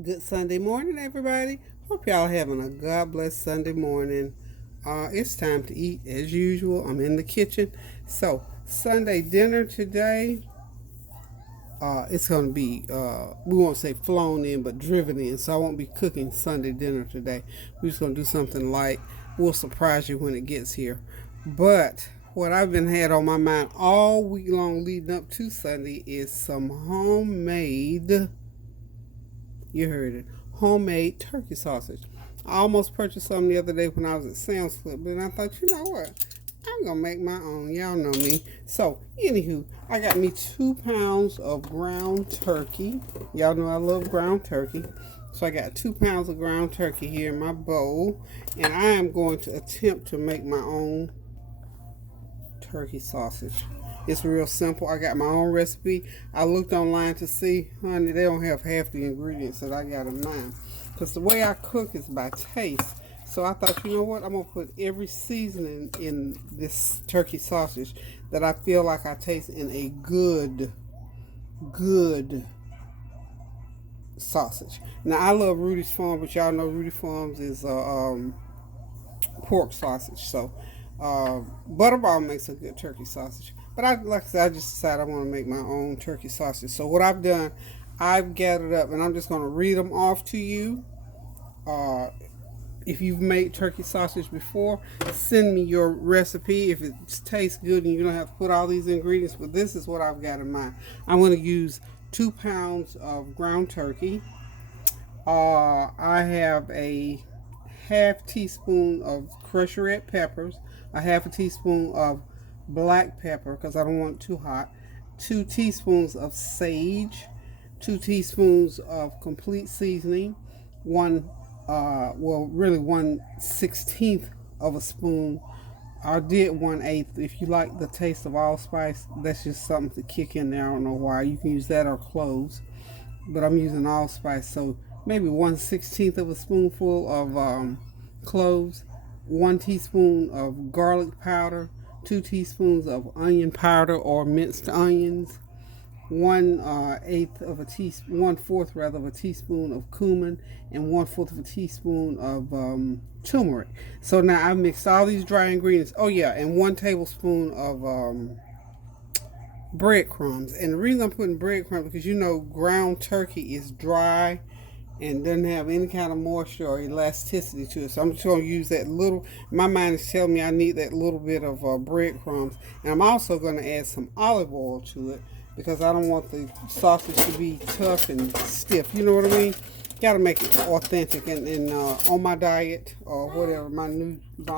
Good Sunday morning, everybody. Hope y'all having a God bless Sunday morning. It's time to eat as usual. I'm in the kitchen. So, Sunday dinner today, it's going to be, we won't say flown in, but driven in. So, I won't be cooking Sunday dinner today. We're just going to do something light. We'll surprise you when it gets here. But what I've been had on my mind all week long leading up to Sunday is some homemade, you heard it, homemade turkey sausage. I almost purchased some the other day when I was at Sam's Club, but I thought, you know what? I'm gonna make my own. Y'all know me. So, anywho, I got me 2 pounds of ground turkey. Y'all know I love ground turkey. So I got 2 pounds of ground turkey here in my bowl, and I am going to attempt to make my own turkey sausage. It's real simple. I got my own recipe. I looked online to see, honey, they don't have half the ingredients that I got in mine. Because the way I cook is by taste. So I thought, you know what? I'm going to put every seasoning in this turkey sausage that I feel like I taste in a good sausage. Now, I love Rudy's Farm, but y'all know Rudy Farms is pork sausage. So, Butterball makes a good turkey sausage. But like I said, I just decided I want to make my own turkey sausage. So what I've done, I've gathered up, and I'm just going to read them off to you. Uh, if you've made turkey sausage before, send me your recipe. If it tastes good and you don't have to put all these ingredients, but this is what I've got in mind. I'm going to use 2 pounds of ground turkey. I have a half teaspoon of crushed red peppers, a half a teaspoon of black pepper because I don't want it too hot, 2 teaspoons of sage, 2 teaspoons of complete seasoning, really 1/16 of a spoon. I did 1/8. If you like the taste of allspice, that's just something to kick in there. I don't know why. You can use that or cloves, but I'm using allspice, so maybe 1/16 of a spoonful of cloves, 1 teaspoon of garlic powder, 2 teaspoons of onion powder or minced onions, one eighth of a teaspoon, 1/4 rather of a teaspoon of cumin, and 1/4 of a teaspoon of turmeric. So now I mixed all these dry ingredients. Oh yeah, and 1 tablespoon of breadcrumbs. And the reason I'm putting breadcrumbs because you know ground turkey is dry and doesn't have any kind of moisture or elasticity to it. So I'm just going to use that little. My mind is telling me I need that little bit of breadcrumbs, and I'm also going to add some olive oil to it because I don't want the sausage to be tough and stiff. You know what I mean? Got to make it authentic, and on my diet or whatever my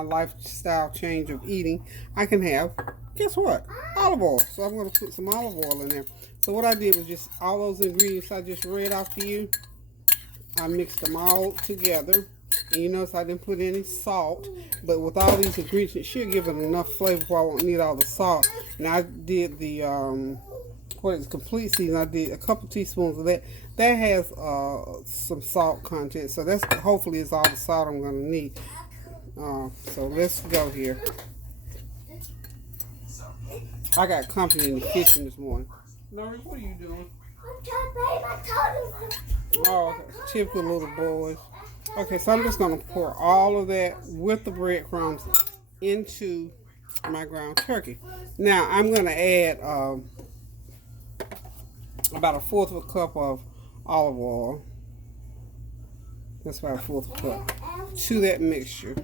lifestyle change of eating, I can have, guess what, olive oil. So I'm going to put some olive oil in there. So what I did was just all those ingredients I just read off to you. I mixed them all together. And you notice I didn't put any salt. But with all these ingredients, it should give it enough flavor where I won't need all the salt. And I did the, what is complete season. I did a couple teaspoons of that. That has some salt content. So that's hopefully is all the salt I'm going to need. So let's go here. I got company in the kitchen this morning. Norris, what are you doing? I'm trying to bathe my toes. Oh, okay. Typical little boys. Okay, so I'm just going to pour all of that with the breadcrumbs into my ground turkey. Now, I'm going to add about 1/4 of a cup of olive oil. That's about 1/4 of a cup to that mixture.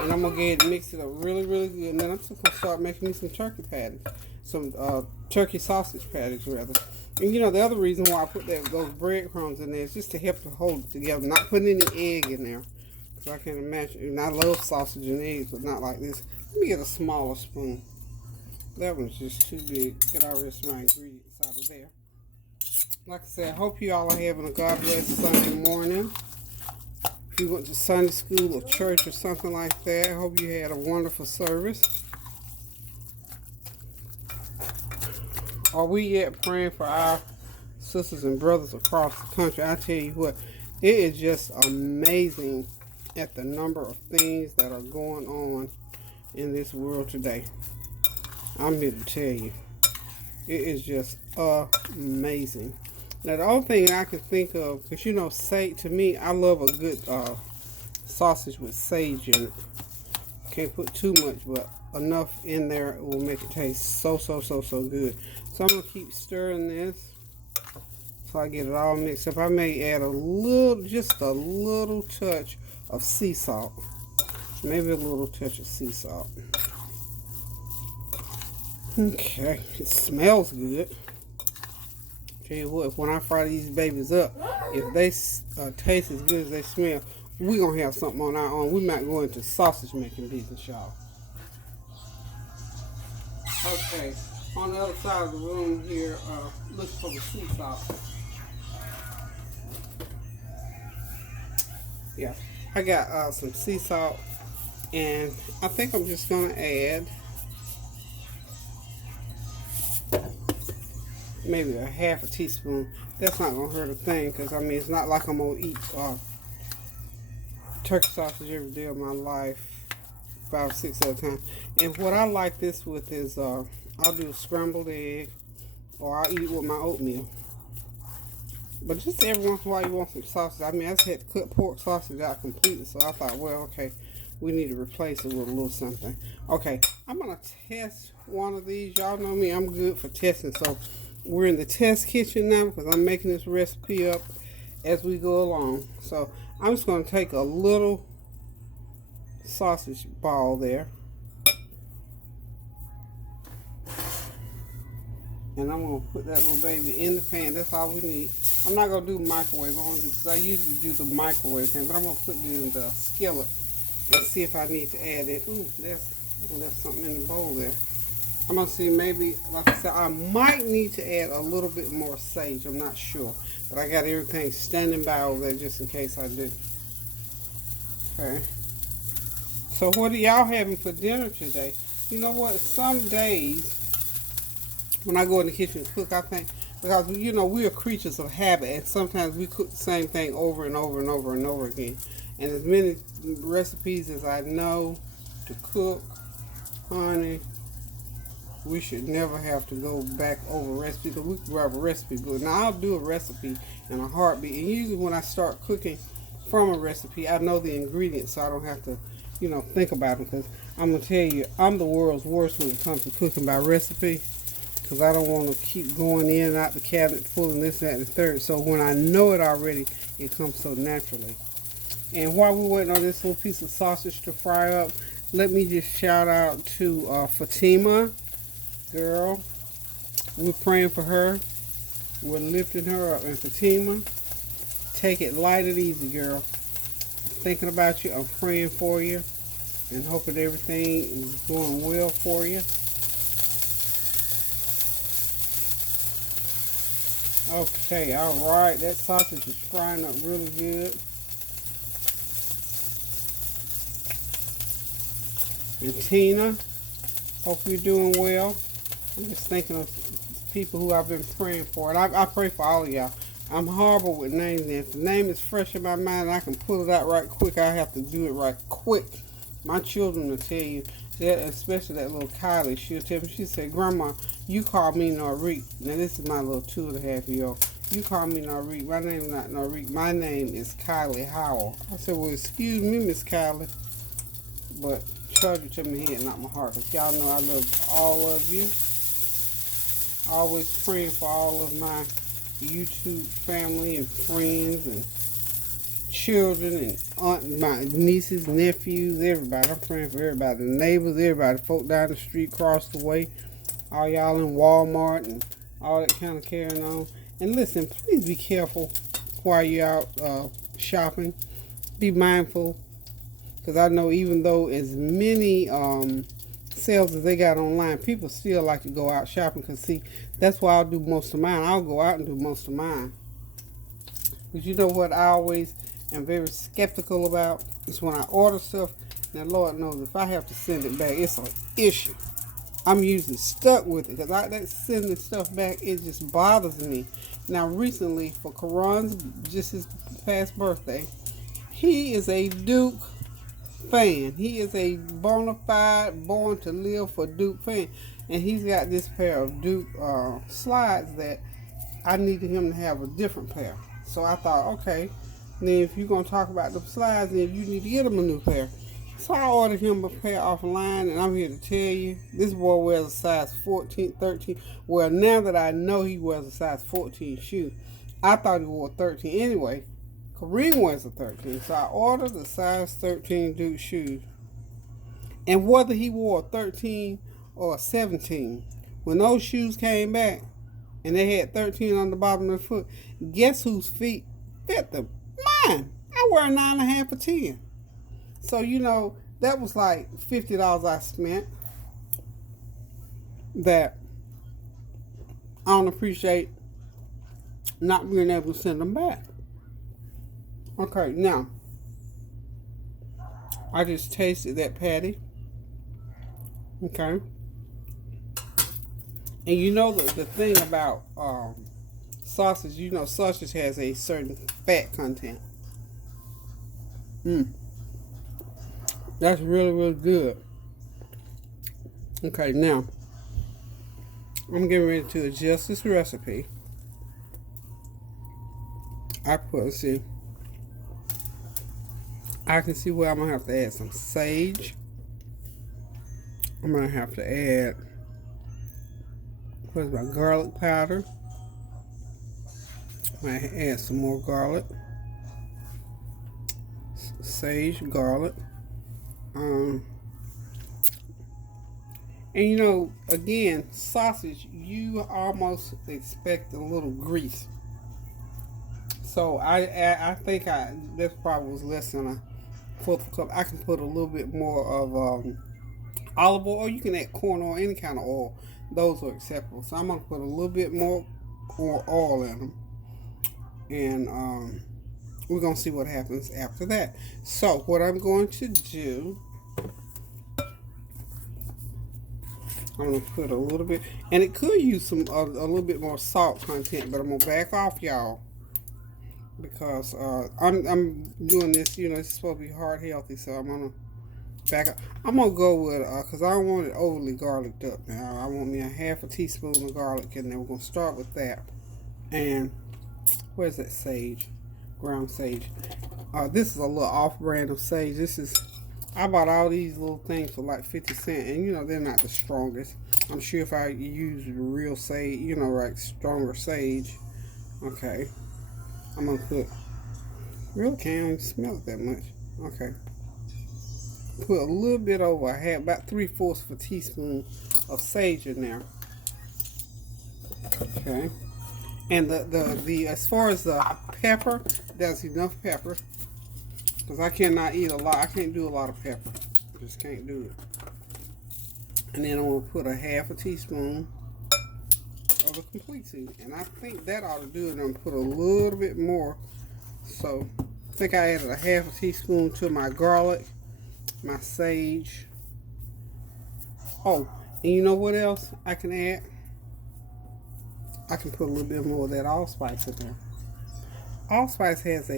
And I'm going to go ahead and mix it up really, really good. And then I'm just going to start making me some turkey patties. Some turkey sausage patties, rather. And you know, the other reason why I put those breadcrumbs in there is just to help to hold it together. Not putting any egg in there. Because I can't imagine. And I love sausage and eggs, but not like this. Let me get a smaller spoon. That one's just too big. Get all the rest of my ingredients out of there. Like I said, I hope you all are having a God bless Sunday morning. If you went to Sunday school or church or something like that, I hope you had a wonderful service. Are we yet praying for our sisters and brothers across the country? I tell you what, it is just amazing at the number of things that are going on in this world today. I'm here to tell you, it is just amazing. Now the only thing I can think of, because you know, sage, to me, I love a good sausage with sage in it. Can't put too much, but enough in there will make it taste so good. So I'm gonna keep stirring this so I get it all mixed up. I may add a little, just a little touch of sea salt. Maybe a little touch of sea salt. Okay, it smells good. Tell you what, when I fry these babies up, if they taste as good as they smell, we're going to have something on our own. We might go into sausage making business, y'all. Okay, on the other side of the room here, look for the sea salt. Yeah, I got some sea salt, and I think I'm just going to add maybe a half a teaspoon. That's not going to hurt a thing, because I mean, it's not like I'm going to eat turkey sausage every day of my life, 5 or 6 at a time. And what I like this with is I'll do a scrambled egg, or I'll eat it with my oatmeal. But just every once in a while you want some sausage. I mean, I just had to cut pork sausage out completely, so I thought, well, okay, we need to replace it with a little something. Okay, I'm going to test one of these. Y'all know me, I'm good for testing. So we're in the test kitchen now because I'm making this recipe up as we go along. So I'm just going to take a little sausage ball there, and I'm going to put that little baby in the pan. That's all we need. I'm not going to do microwave. I'm going to do, because I usually do the microwave thing, but I'm going to put it in the skillet and see if I need to add it. Ooh, I left something in the bowl there. I'm going to see, maybe, like I said, I might need to add a little bit more sage. I'm not sure. But I got everything standing by over there just in case I do. Okay. So what are y'all having for dinner today? You know what? Some days when I go in the kitchen to cook, I think, because you know we are creatures of habit, and sometimes we cook the same thing over and over and over and over again. And as many recipes as I know to cook, honey, we should never have to go back over recipes, because we can grab a recipe book. Now I'll do a recipe in a heartbeat, and usually when I start cooking from a recipe, I know the ingredients, so I don't have to, you know, think about them. Because I'm gonna tell you, I'm the world's worst when it comes to cooking by recipe, because I don't want to keep going in and out the cabinet pulling this, that, and the third. So when I know it already, it comes so naturally. And while we're waiting on this little piece of sausage to fry up, let me just shout out to Fatima, girl. We're praying for her. We're lifting her up. And Fatima, take it light and easy, girl. Thinking about you. I'm praying for you and hoping everything is going well for you. Okay, all right. That sausage is frying up really good. And Tina, hope you're doing well. I'm just thinking of people who I've been praying for. And I pray for all of y'all. I'm horrible with names. And if the name is fresh in my mind, I can pull it out right quick. I have to do it right quick. My children will tell you, that, especially that little Kylie, she'll tell me, she said, Grandma, you call me Norrique. Now, this is my little 2.5-year-old. You call me Norrique. My name is not Norrique. My name is Kylie Howell. I said, well, excuse me, Miss Kylie, but charge it to my head, not my heart. Because y'all know I love all of you. Always praying for all of my YouTube family and friends and children and my nieces, nephews, everybody. I'm praying for everybody, the neighbors, everybody, folk down the street, across the way, all y'all in Walmart and all that kind of carrying on. And listen, please be careful while you're out shopping. Be mindful, because I know even though as many sales as they got online, people still like to go out shopping. Because see, that's why I'll do most of mine. I'll go out and do most of mine. Because you know what I always am very skeptical about is when I order stuff. Now Lord knows if I have to send it back, it's an issue. I'm usually stuck with it, because that sending stuff back, it just bothers me. Now recently, for Karan's just his past birthday, he is a Duke fan. He is a bona fide, born to live for Duke fan. And he's got this pair of Duke slides that I needed him to have a different pair. So I thought, okay, then if you're going to talk about the slides, then you need to get him a new pair. So I ordered him a pair offline, and I'm here to tell you, this boy wears a size 14, 13. Well, now that I know he wears a size 14 shoe, I thought he wore 13 anyway. Kareem wears a 13, so I ordered the size 13 Duke shoes. And whether he wore a 13 or a 17, when those shoes came back and they had 13 on the bottom of the foot, guess whose feet fit them? Mine. I wear a 9.5 or 10. So, that was like $50 I spent that I don't appreciate not being able to send them back. Okay, now, I just tasted that patty. Okay. And the thing about sausage, sausage has a certain fat content. That's really, really good. Okay, now, I'm getting ready to adjust this recipe. Let's see. I can see where I'm going to have to add some sage. I'm going to have to add, what's my garlic powder. I'm going to add some more garlic. Sage, garlic. And again, sausage, you almost expect a little grease. So I think this probably was less than a fourth of a cup. I can put a little bit more of olive oil, or you can add corn oil, any kind of oil. Those are acceptable. So I'm gonna put a little bit more oil in them, and we're gonna see what happens after that. So what I'm going to do, I'm gonna put a little bit, and it could use a little bit more salt content, but I'm gonna back off, y'all, because I'm doing this. It's supposed to be heart healthy, so I'm gonna back up. I'm gonna go with because I don't want it overly garlicked up. Now I want me a half a teaspoon of garlic, and then we're gonna start with that. And where's that sage? Ground sage. This is a little off-brand of sage. I bought all these little things for like 50 cents, and they're not the strongest. I'm sure if I use real sage, like stronger sage. Okay, I'm gonna put. Really can't even smell it that much. Okay, put a little bit over about 3/4 of a teaspoon of sage in there. Okay, and the as far as the pepper, that's enough pepper. Because I cannot eat a lot. I can't do a lot of pepper. Just can't do it. And then I'm going to put a half a teaspoon of the complete seasoning. And I think that ought to do it. I'm going to put a little bit more. So I think I added a half a teaspoon to my garlic, my sage. Oh, and you know what else I can add? I can put a little bit more of that allspice in there. Allspice has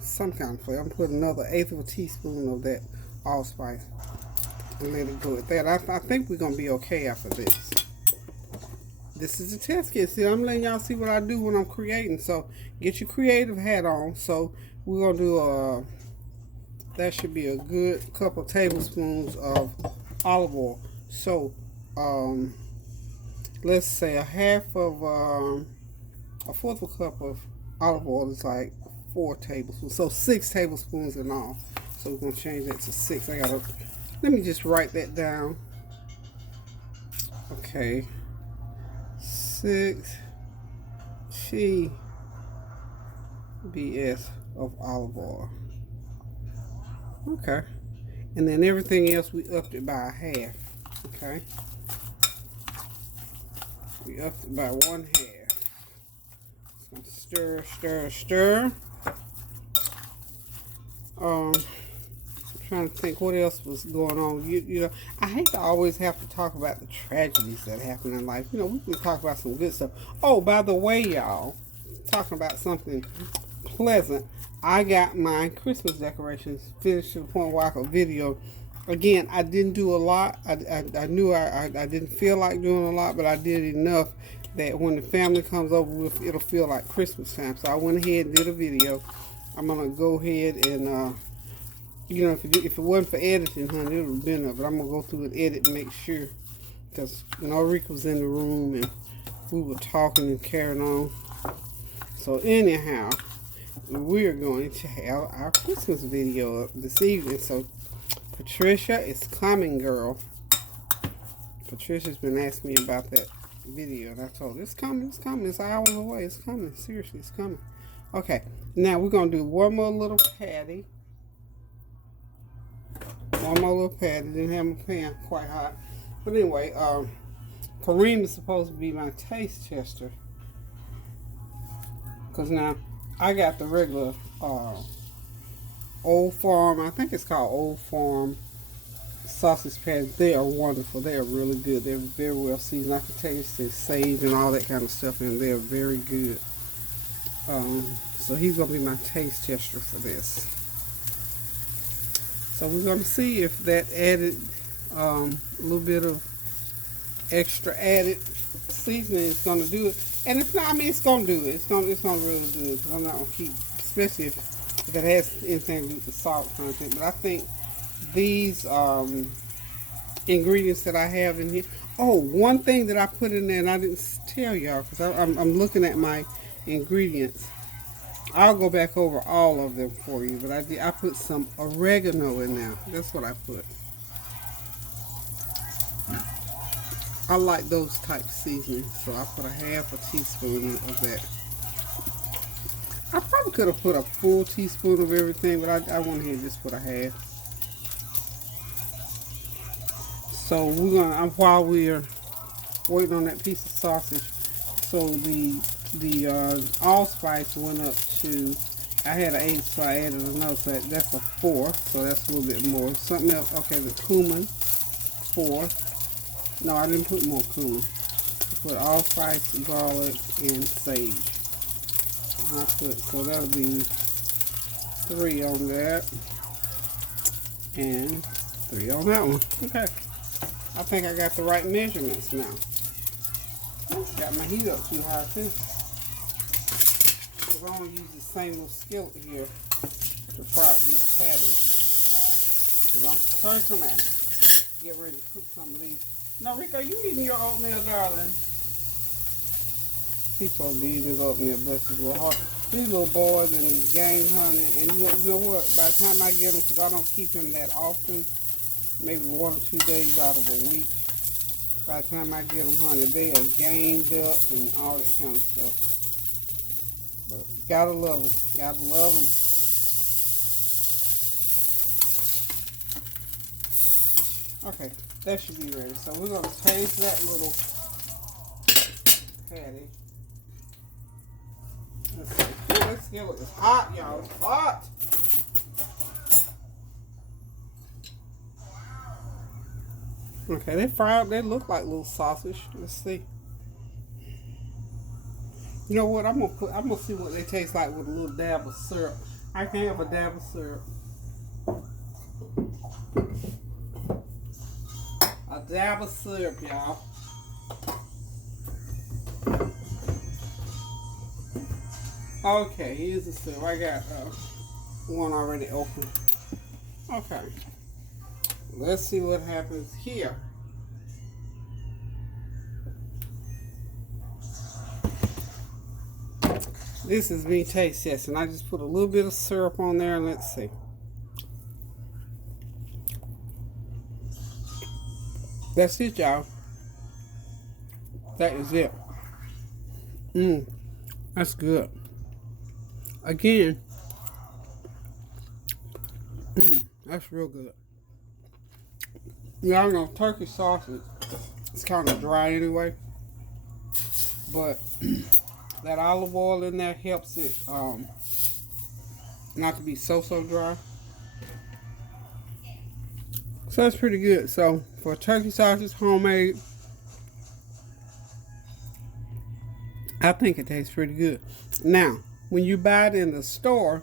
some kind of flavor. I'm putting another 1/8 of a teaspoon of that allspice and let it go with that. I think we're gonna be okay after this. This is a test kit. See, I'm letting y'all see what I do when I'm creating. So get your creative hat on. So we're gonna do that should be a good couple tablespoons of olive oil. So let's say a 1/4 of a cup of olive oil is like 4 tablespoons, so 6 tablespoons in all. So we're gonna change that to 6. Let me just write that down. Okay, 6 TBS of olive oil. Okay, and then everything else we upped it by a half. Okay, we upped it by 1/2. Stir, stir, stir. I'm trying to think what else was going on. I hate to always have to talk about the tragedies that happen in life. We can talk about some good stuff. Oh, by the way, y'all, talking about something pleasant, I got my Christmas decorations finished to the point where I could video. Again, I didn't do a lot. I knew I didn't feel like doing a lot, but I did enough that when the family comes over, it'll feel like Christmas time. So I went ahead and did a video. I'm gonna go ahead and you know, if it wasn't for editing, honey, it would have been up. But I'm gonna go through and edit and make sure, because Ulrika was in the room and we were talking and carrying on. So anyhow, we're going to have our Christmas video up this evening. So Patricia is coming, girl. Patricia's been asking me about that video, and I told her, it's coming, it's coming. It's hours away. It's coming. Seriously, it's coming. Okay, now we're going to do one more little patty. One more little patty. Didn't have my pan quite hot. But anyway, Kareem is supposed to be my taste tester. Because now, I got the regular Old Farm, I think it's called Old Farm sausage patties. They are wonderful. They are really good. They're very well seasoned. I can taste the sage and all that kind of stuff, and they are very good. So he's going to be my taste tester for this. So we're going to see if that added a little bit of extra added seasoning is going to do it. And if not, I mean, it's going to do it. It's going to really do it. Because I'm not going to keep, especially if it has anything to do with the salt content. But I think these ingredients that I have in here. Oh, one thing that I put in there and I didn't tell y'all, because I'm looking at my ingredients. I'll go back over all of them for you, but I put some oregano in there. That's what I put. I like those type seasonings, so I put a half a teaspoon of that. I probably could have put a full teaspoon of everything, but I went ahead and just put a half. So we're gonna, while we're waiting on that piece of sausage, so the allspice went up to, I had an 8, so I added another, so that's a 4, so that's a little bit more. Something else, okay, the cumin, 4. No, I didn't put more cumin. I put allspice, garlic, and sage. I put, so that'll be 3 on that, and 3 on that one. Okay, I think I got the right measurements now. Got my heat up too high too. I'm going to use the same little skillet here to fry up these patties. Because I'm turning out. Get ready to cook some of these. Now, Rick, are you eating your oatmeal, darling? He's supposed to be eating his oatmeal, bless his little heart. These little boys and these game, honey. And you know what? By the time I get them, because I don't keep him that often, maybe 1 or 2 days out of a week. By the time I get them, honey, they are gamed up and all that kind of stuff. But gotta love them. Gotta love them. Okay, that should be ready. So we're gonna taste that little patty. Let's see. Let's get it. It's hot, y'all. It's hot. Okay, they fried. They look like little sausage. Let's see. You know what? I'm gonna see what they taste like with a little dab of syrup. I can have a dab of syrup. A dab of syrup, y'all. Okay, here's the syrup. I got one already open. Okay. Let's see what happens here. This is me taste testing. I just put a little bit of syrup on there and let's see. That's it, y'all. That is it. That's good. Again, that's real good. Y'all know turkey sausage, it's kind of dry anyway, but that olive oil in there helps it not to be so dry. So that's pretty good. So for turkey sausage, homemade, I think it tastes pretty good. Now, when you buy it in the store,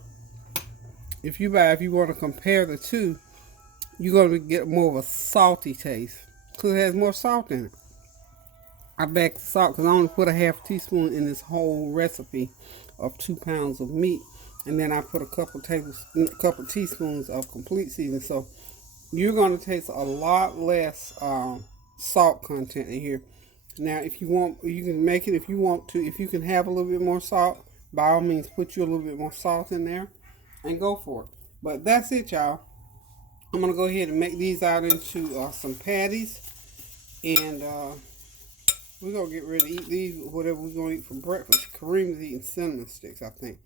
if you want to compare the two, you're going to get more of a salty taste because it has more salt in it. I backed the salt because I only put a half teaspoon in this whole recipe of 2 pounds of meat, and then I put a couple teaspoons of complete seasoning. So you're going to taste a lot less salt content in here. Now, if you want, you can make it if you want to. If you can have a little bit more salt, by all means, put you a little bit more salt in there and go for it. But that's it, y'all. I'm going to go ahead and make these out into some patties. And we're going to get ready to eat these, whatever we're going to eat for breakfast. Kareem is eating cinnamon sticks, I think.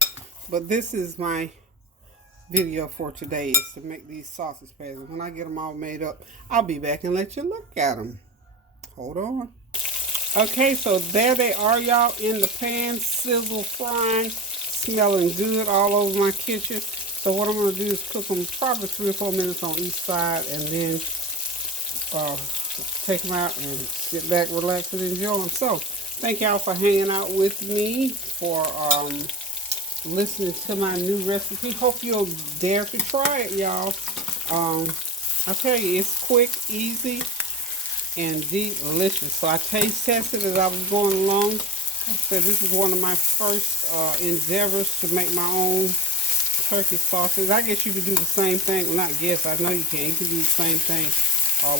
But this is my video for today, is to make these sausage patties. When I get them all made up, I'll be back and let you look at them. Hold on. Okay, so there they are, y'all, in the pan, sizzle frying, smelling good all over my kitchen. So what I'm going to do is cook them probably 3 or 4 minutes on each side, and then take them out and sit back, relax, and enjoy them. So thank y'all for hanging out with me, for listening to my new recipe. Hope you'll dare to try it, y'all. I tell you, it's quick, easy, and delicious. So I taste tested as I was going along. I said this is one of my first endeavors to make my own turkey sausage. I guess you could do the same thing. Well, not guess, I know you can. You can do the same thing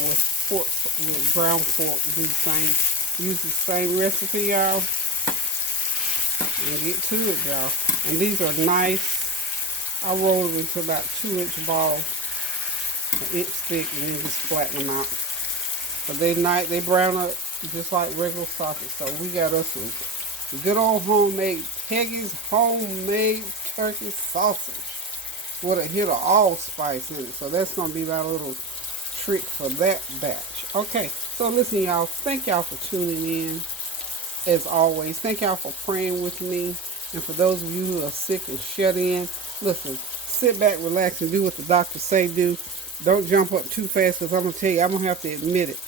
with pork, with ground pork. Do the same, use the same recipe, y'all. And get to it, y'all. And these are nice. I roll them into about 2-inch balls, an inch thick, and then just flatten them out. But they brown up just like regular sausage. So we got us some good old homemade Peggy's homemade turkey sausage with a hit of allspice in it. So that's going to be my little trick for that batch. Okay, so listen, y'all. Thank y'all for tuning in. As always, thank y'all for praying with me. And for those of you who are sick and shut in, listen, sit back, relax, and do what the doctor say do. Don't jump up too fast, because I'm going to tell you, I'm going to have to admit it.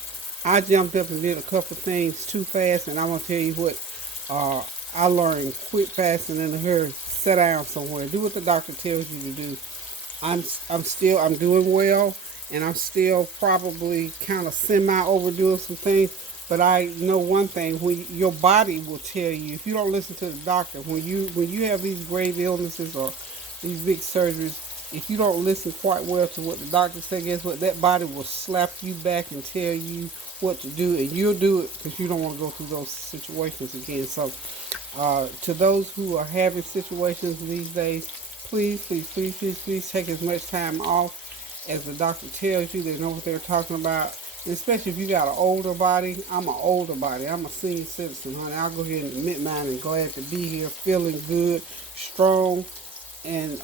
I jumped up and did a couple things too fast, and I'm going to tell you what I learned. Quit fasting in a hurry. Sit down somewhere. Do what the doctor tells you to do. I'm doing well, and I'm still probably kind of overdoing some things. But I know one thing: when your body will tell you, if you don't listen to the doctor, when you have these grave illnesses or these big surgeries, if you don't listen quite well to what the doctor says, guess what? That body will slap you back and tell you what to do, and you'll do it because you don't want to go through those situations again. So, to those who are having situations these days, please take as much time off as the doctor tells you. They know what they're talking about. And especially if you got an older body. I'm an older body. I'm a senior citizen, honey. I'll go ahead and admit mine and glad to be here, feeling good, strong, and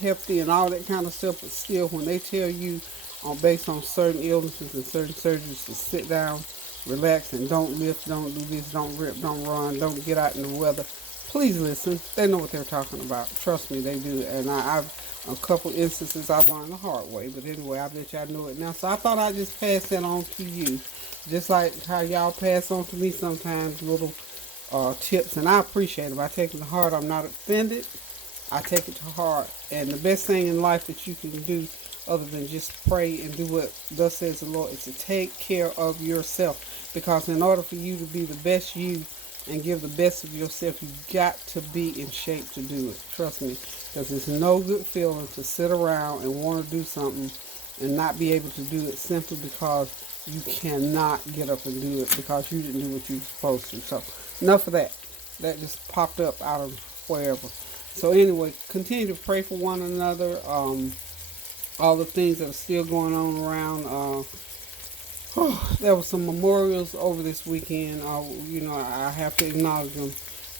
healthy and all that kind of stuff. But still, when they tell you based on certain illnesses and certain surgeries to sit down, relax, and don't lift, don't do this, don't rip, don't run, don't get out in the weather, please listen. They know what they're talking about. Trust me, they do. And I've a couple instances I've learned the hard way. But anyway, I bet y'all know it now. So I thought I'd just pass that on to you. Just like how y'all pass on to me sometimes little tips. And I appreciate it. I take it to heart. I'm not offended. I take it to heart. And the best thing in life that you can do other than just pray and do what thus says the Lord is to take care of yourself. Because in order for you to be the best you and give the best of yourself, you've got to be in shape to do it. Trust me. Because it's no good feeling to sit around and want to do something and not be able to do it simply because you cannot get up and do it because you didn't do what you were supposed to. So enough of that. That just popped up out of wherever. So anyway, continue to pray for one another. All the things that are still going on around. There were some memorials over this weekend. I have to acknowledge them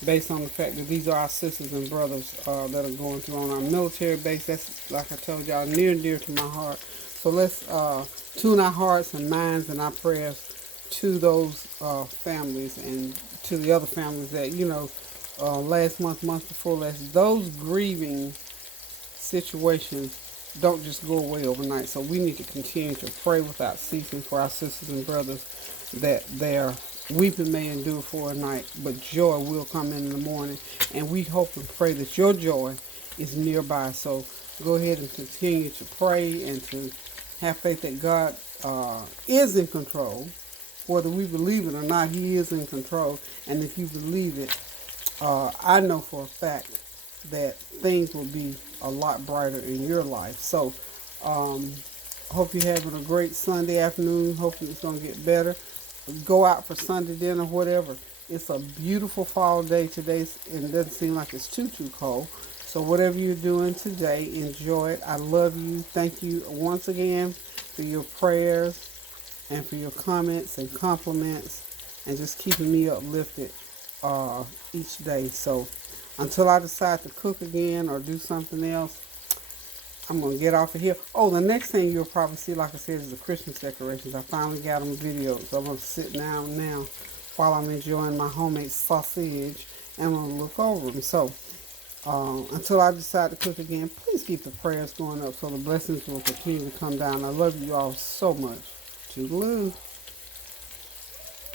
based on the fact that these are our sisters and brothers that are going through on our military base. That's, like I told y'all, near and dear to my heart. So let's tune our hearts and minds and our prayers to those families and to the other families that, last month before last, those grieving situations don't just go away overnight. So we need to continue to pray without ceasing for our sisters and brothers that their weeping may endure for a night, but joy will come in the morning. And we hope and pray that your joy is nearby. So go ahead and continue to pray and to have faith that God is in control whether we believe it or not, He is in control. And if you believe it, I know for a fact that things will be a lot brighter in your life. So, hope you're having a great Sunday afternoon. Hoping it's going to get better. Go out for Sunday dinner, whatever. It's a beautiful fall day today, and it doesn't seem like it's too cold. So whatever you're doing today, enjoy it. I love you. Thank you once again for your prayers and for your comments and compliments and just keeping me uplifted each day. So until I decide to cook again or do something else, I'm going to get off of here. Oh, the next thing you'll probably see, like I said, is the Christmas decorations. I finally got them videoed, so I'm going to sit down now while I'm enjoying my homemade sausage, and I'm going to look over them. So until I decide to cook again, please keep the prayers going up so the blessings will continue to come down. I love you all so much. Toodaloo.